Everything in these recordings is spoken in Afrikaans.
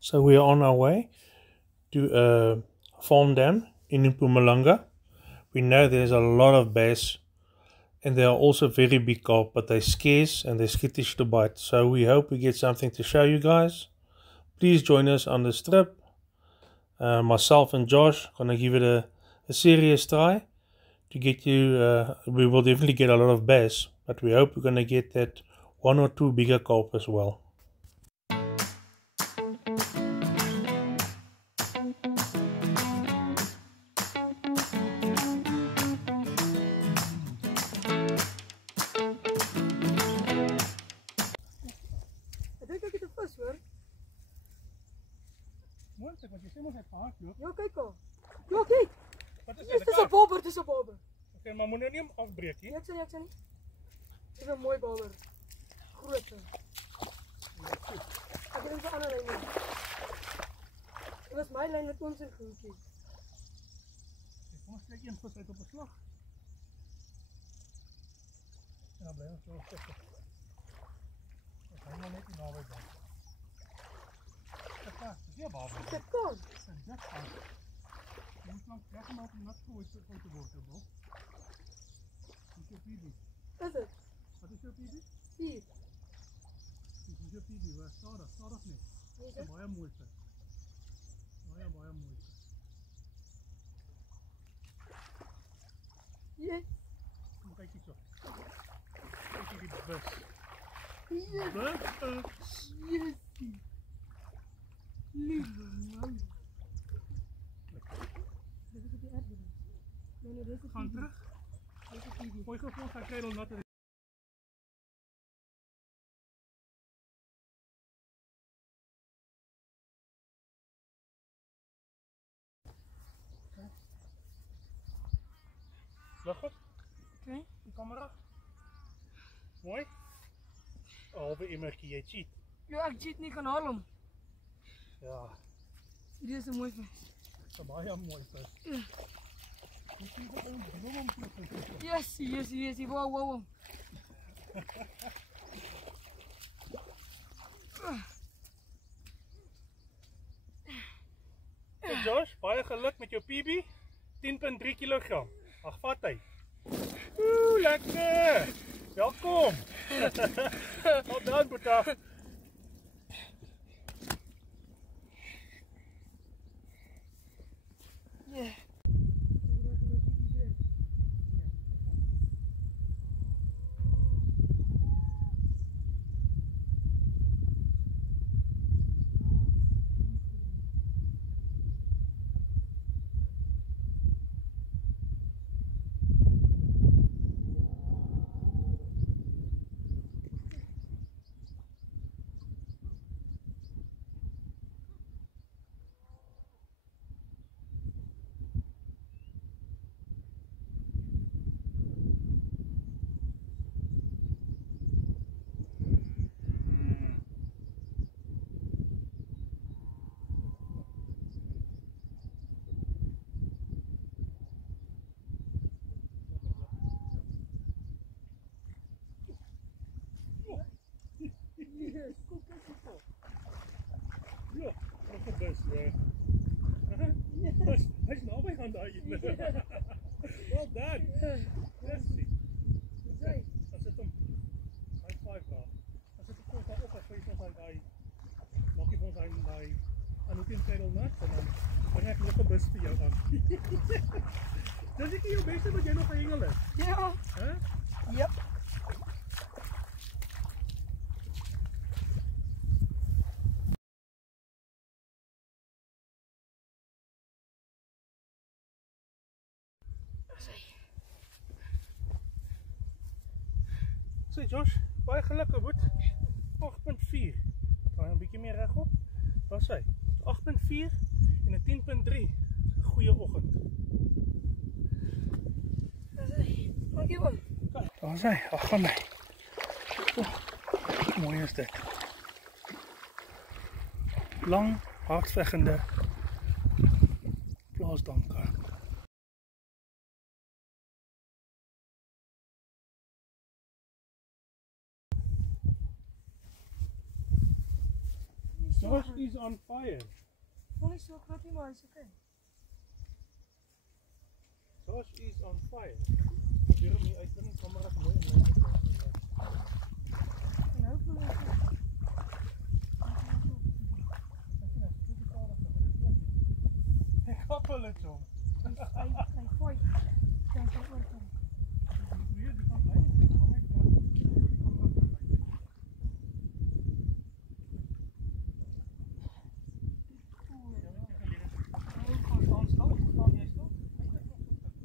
So we are on our way to a farm dam in Mpumalanga. We know there's a lot of bass and they are also very big carp, but they're scarce and they're skittish to bite. So we hope we get something to show you guys. Please join us on this trip. Myself and Josh gonna give it a serious try to get you. We will definitely get a lot of bass, but we hope we're gonna get that one or two bigger carp as well. Moontlik, want jy sê mos hy paak, joh. Ja, kyk al. Ja, kyk. Wat is Yes, dit? dis 'n bobber, dis 'n bobber. Okay, maar moet nou nie hom afbreek nie. Ek sê nie. Dis 'n mooi bobber. Groot. Ek het 'n ander lyn. Dit was my lyn met ons en goedjie. Kom ons kyk een vis uit op 'n slag. Ja, bly ons so sit. Ek gaan nou net nie naby bly. Dis nie 'n bobber. Dit kan. Dis 'n jakpan. Jy moet lank weggemaak om nat gooi te word, bro. Dis jou PB. Is dit? Wat is jou PB? 4. Dis jou PB, waar stadig net. Dis Dis baie mooi vis. Baie mooi vis. Ja. Kom kyk hierso. Kyk hierdie vis. Ja. Vis. Yes. Liewe man. Dit is die aardbeving. Nee, dis die Gaan terug. Dis die PB. Gooi gou vir ons daai kruidel nat. Lig goed? Okay. Die kamera. Mooi. Halve emmertjie, jy cheat. Ja, ek cheat nie kan haal hom. Ja, Dit is 'n mooi vis. dis 'n baie mooi vis. Ja. Jy sien hoe hom bloem hom toe. Yes. Wow. Hey Josh, baie geluk met jou PB. 10.3 kg. Ag, vat hy. Ooh, lekker. Welkom. Wel dan, Boeta. Ja. Ja, nog 'n bus, ja. Hy's naby aan daai een. Well done. Merci. Sy. As dit hom high five daar. As dit kom daar op, as jy ons daai maak jy ons daai anoutien pedal nat en dan bring ek nog 'n bus vir jou aan. Dis ek jou beste wat jy nog gehengel het. Ja. Hè? Yep. Sê Josh, baie geluk ou boet. 8.4. Draai 'n bietjie meer regop. Wat sê? 8.4 en 'n 10.3. Goeie oggend. Dankie man. Daar is hy. Ag gaan hy. Mooi is dit. Lang, hardveggende plaasdanker. so Josh is on fire. Only so groot nie, maar is okay. Josh is on fire. Probeer hom hier uit in die kamera mooi in lyn te kry. En hopefully is het... Ek kappel het hom. Hy gooi. Dan sy oorkom. Weer die kan bly. Hang ek terug. Die kamera kan bly. Staan stil, staan jy stil? Ek het nog goed, want ek is nog so.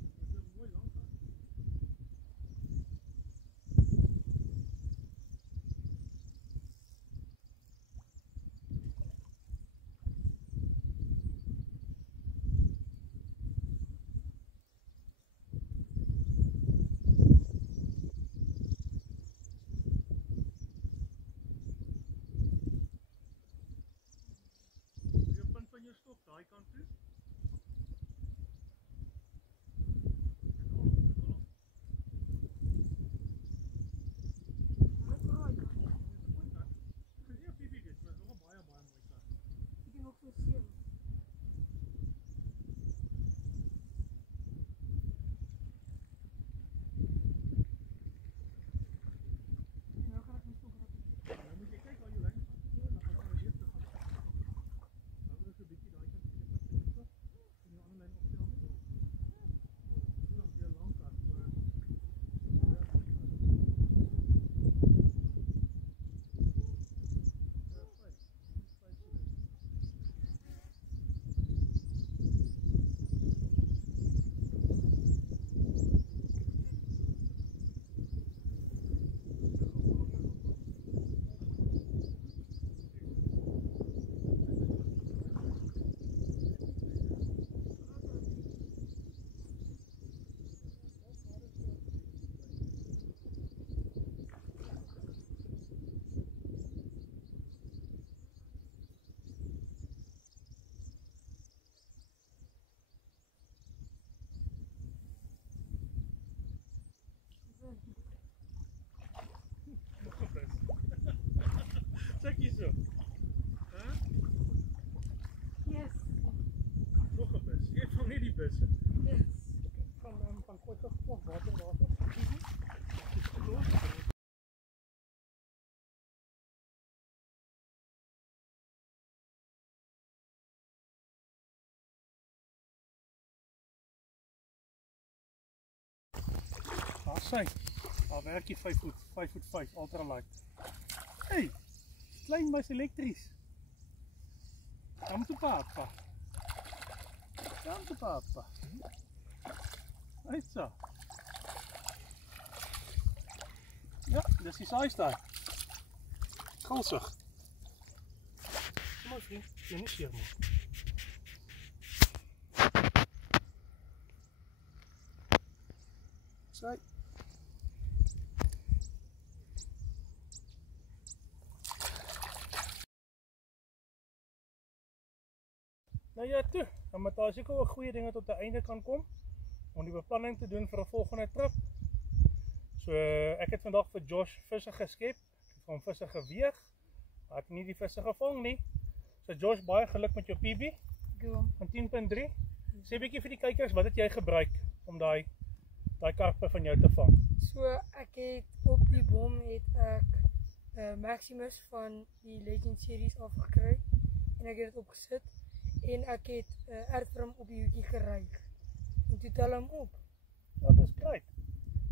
Dan manipuleer jy ons. Jy stop daai kant toe. Check hierso. Hæ? Yes. Nog 'n bus. Jy vang net die busse. Yes. Van gooi toch water daarso. Daar sy. Daar werk jy 5 voet 5, ultralight. Hey, klein maar elektries. Come to papa. Come to papa. Right so. Ja, dis die size daar. Kalsig. Kom maar vriend, jy nie seer maak. Sy. Nou ja toe, dan moet daar seker ook goeie dinge tot 'n einde kan kom om die beplanning te doen vir 'n volgende trip. So ek het vandag vir Josh visse geskep, ek het vir hom visse geweeg, maar ek het nie die visse gevang nie. So Josh, baie geluk met jou PB van 10.3. Sê bietjie vir die kykers, wat het jy gebruik om daai karpe van jou te vang? So ek het op die bom het ek Maximus van die Legend series afgekry en ek het dit opgesit en ek het Airframe op die hoekie geryk en toe tel hom op. Ja, dis great.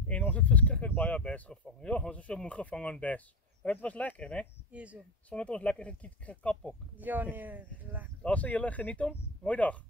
En ons het verskriklik baie bes gevang. Ja, ons het so moeg gevang aan bes. Maar dit was lekker, né? Hierso. Sonder ons lekker gekap ook. Ja nee, lekker. Daar sê julle geniet hom. Mooi dag.